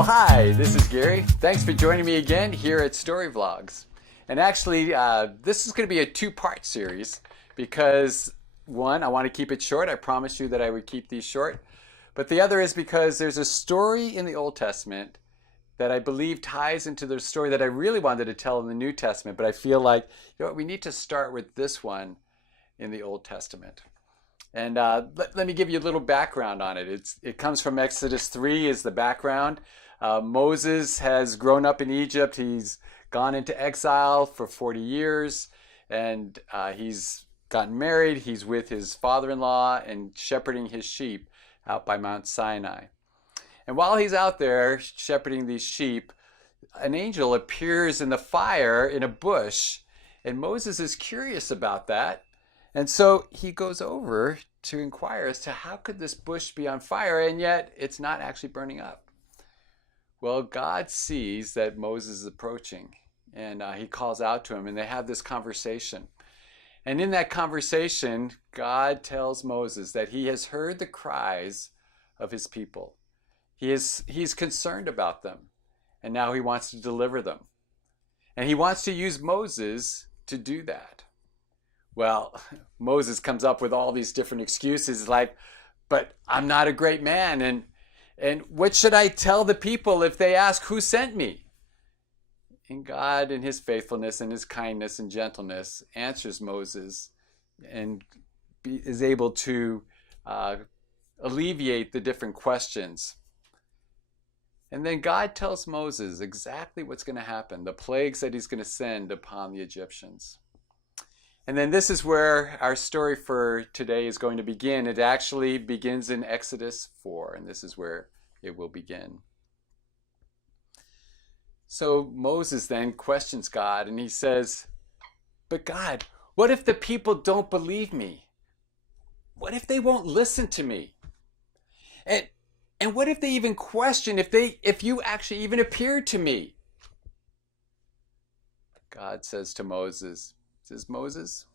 Well, hi, this is Gary. Thanks for joining me again here at Story Vlogs. And actually, this is going to be a two-part series because, one, I want to keep it short. I promised you that I would keep these short. But the other is because there's a story in the Old Testament that I believe ties into the story that I really wanted to tell in the New Testament. But I feel like, we need to start with this one in the Old Testament. And let me give you a little background on it. It comes from Exodus 3 is the background. Moses has grown up in Egypt. He's gone into exile for 40 years, and he's gotten married. He's with his father-in-law and shepherding his sheep out by Mount Sinai. And while he's out there shepherding these sheep, an angel appears in the fire in a bush, and Moses is curious about that. And so he goes over to inquire as to how could this bush be on fire and yet it's not actually burning up. Well, God sees that Moses is approaching, and he calls out to him, and they have this conversation. And in that conversation, God tells Moses that he has heard the cries of his people. He's concerned about them, and now he wants to deliver them. And he wants to use Moses to do that. Well, Moses comes up with all these different excuses like, but I'm not a great man, and what should I tell the people if they ask who sent me? And God, in his faithfulness and his kindness and gentleness, answers Moses and is able to alleviate the different questions. And then God tells Moses exactly what's going to happen, the plagues that he's going to send upon the Egyptians. And then this is where our story for today is going to begin. It actually begins in Exodus 4, and this is where it will begin. So Moses then questions God, and he says, but God, what if the people don't believe me? What if they won't listen to me? And what if they even question if you actually even appeared to me? God says to Moses, Moses,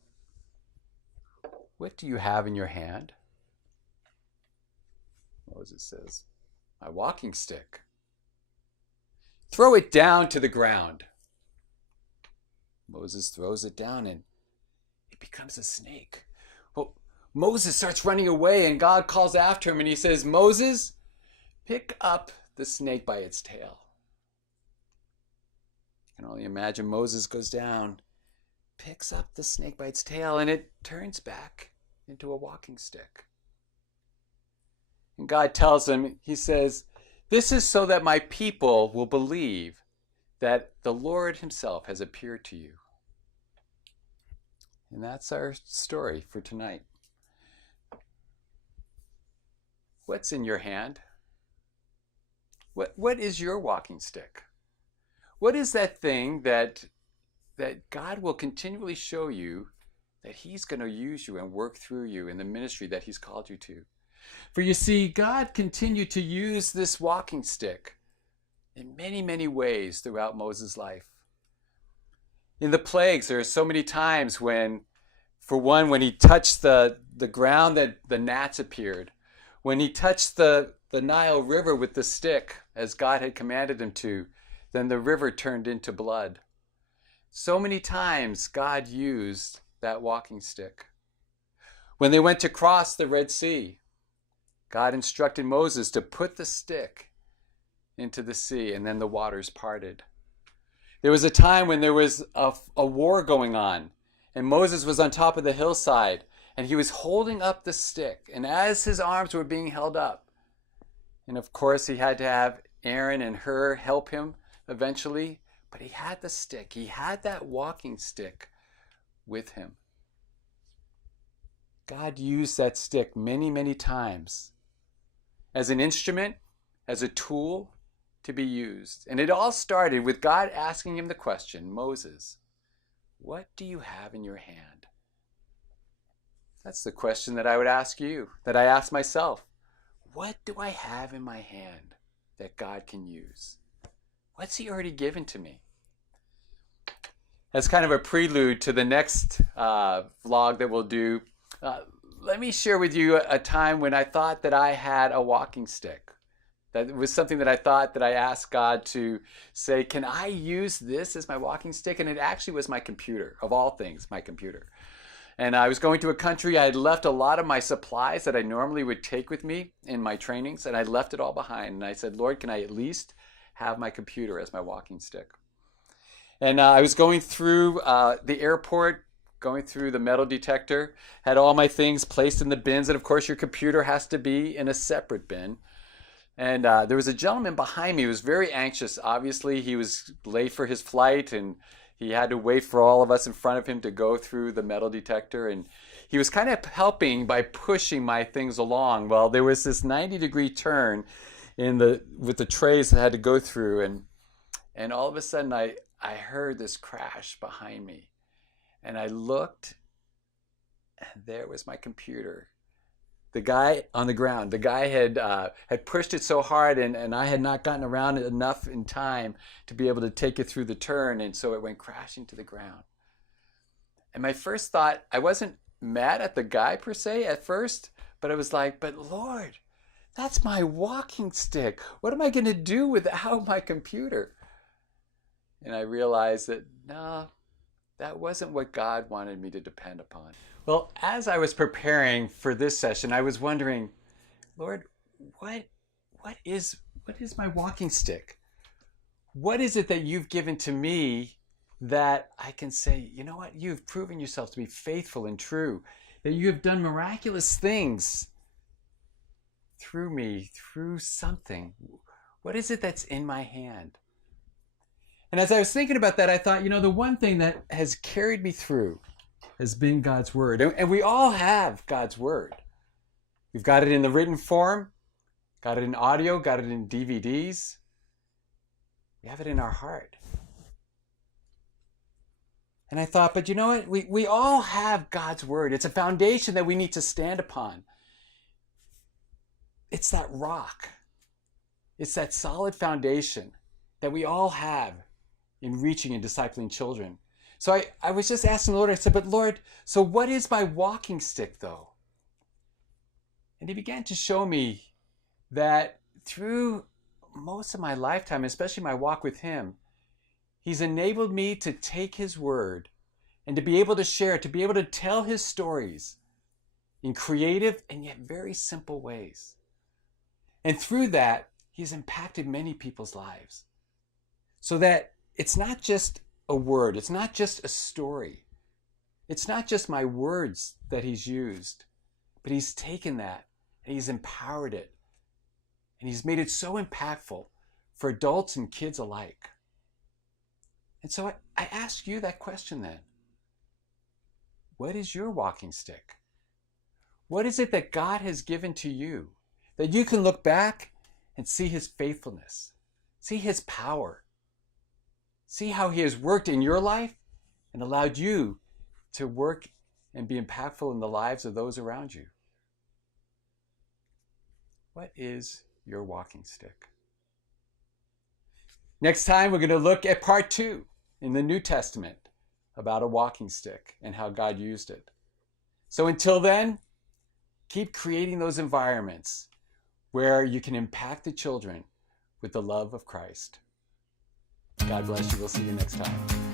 what do you have in your hand? Moses says, my walking stick. Throw it down to the ground. Moses throws it down and it becomes a snake. Well, Moses starts running away and God calls after him and he says, Moses, pick up the snake by its tail. You can only imagine Moses goes down, picks up the snake by its tail, and it turns back into a walking stick. And God tells him, he says, this is so that my people will believe that the Lord himself has appeared to you. And that's our story for tonight. What's in your hand? What is your walking stick? What is that thing that God will continually show you that he's going to use you and work through you in the ministry that he's called you to? For you see, God continued to use this walking stick in many, many ways throughout Moses' life. In the plagues, there are so many times when, for one, when he touched the ground, that the gnats appeared. When he touched the Nile River with the stick, as God had commanded him to, then the river turned into blood. So many times God used that walking stick. When they went to cross the Red Sea, God instructed Moses to put the stick into the sea, and then the waters parted. There was a time when there was a war going on, and Moses was on top of the hillside, and he was holding up the stick, and as his arms were being held up, and of course he had to have Aaron and Hur help him eventually, but he had the stick. He had that walking stick with him. God used that stick many, many times as an instrument, as a tool to be used. And it all started with God asking him the question, Moses, what do you have in your hand? That's the question that I would ask you, that I ask myself. What do I have in my hand that God can use? What's he already given to me? As kind of a prelude to the next vlog that we'll do, let me share with you a time when I thought that I had a walking stick, That was something that I thought that I asked God to say, can I use this as my walking stick? And it actually was my computer, of all things, my computer. And I was going to a country. I had left a lot of my supplies that I normally would take with me in my trainings, and I left it all behind. And I said, Lord, can I at least have my computer as my walking stick? And I was going through the airport, going through the metal detector, had all my things placed in the bins. And of course, your computer has to be in a separate bin. And there was a gentleman behind me who was very anxious. Obviously, he was late for his flight, and he had to wait for all of us in front of him to go through the metal detector. And he was kind of helping by pushing my things along. Well, there was this 90-degree turn with the trays that I had to go through. And all of a sudden, I heard this crash behind me. And I looked, and there was my computer. The guy on the ground, the guy had pushed it so hard, and I had not gotten around it enough in time to be able to take it through the turn, and so it went crashing to the ground. And my first thought, I wasn't mad at the guy per se at first, but I was like, but Lord, that's my walking stick. What am I going to do without my computer? And I realized that, no, that wasn't what God wanted me to depend upon. Well, as I was preparing for this session, I was wondering, Lord, what is my walking stick? What is it that you've given to me that I can say, you know what, you've proven yourself to be faithful and true, that you have done miraculous things through me, through something. What is it that's in my hand? And as I was thinking about that, I thought, the one thing that has carried me through has been God's Word. And we all have God's Word. We've got it in the written form, got it in audio, got it in DVDs. We have it in our heart. And I thought, but you know what? We all have God's Word. It's a foundation that we need to stand upon. It's that rock. It's that solid foundation that we all have in reaching and discipling children. So I was just asking the Lord, I said, but Lord, so what is my walking stick though? And he began to show me that through most of my lifetime, especially my walk with him, he's enabled me to take his word and to be able to share it, to be able to tell his stories in creative and yet very simple ways. And through that, he's impacted many people's lives. So that it's not just a word. It's not just a story. It's not just my words that he's used, but he's taken that and he's empowered it. And he's made it so impactful for adults and kids alike. And so I ask you that question then. What is your walking stick? What is it that God has given to you that you can look back and see his faithfulness, see his power, see how he has worked in your life and allowed you to work and be impactful in the lives of those around you? What is your walking stick? Next time, we're going to look at part 2 in the New Testament about a walking stick and how God used it. So until then, keep creating those environments where you can impact the children with the love of Christ. God bless you. We'll see you next time.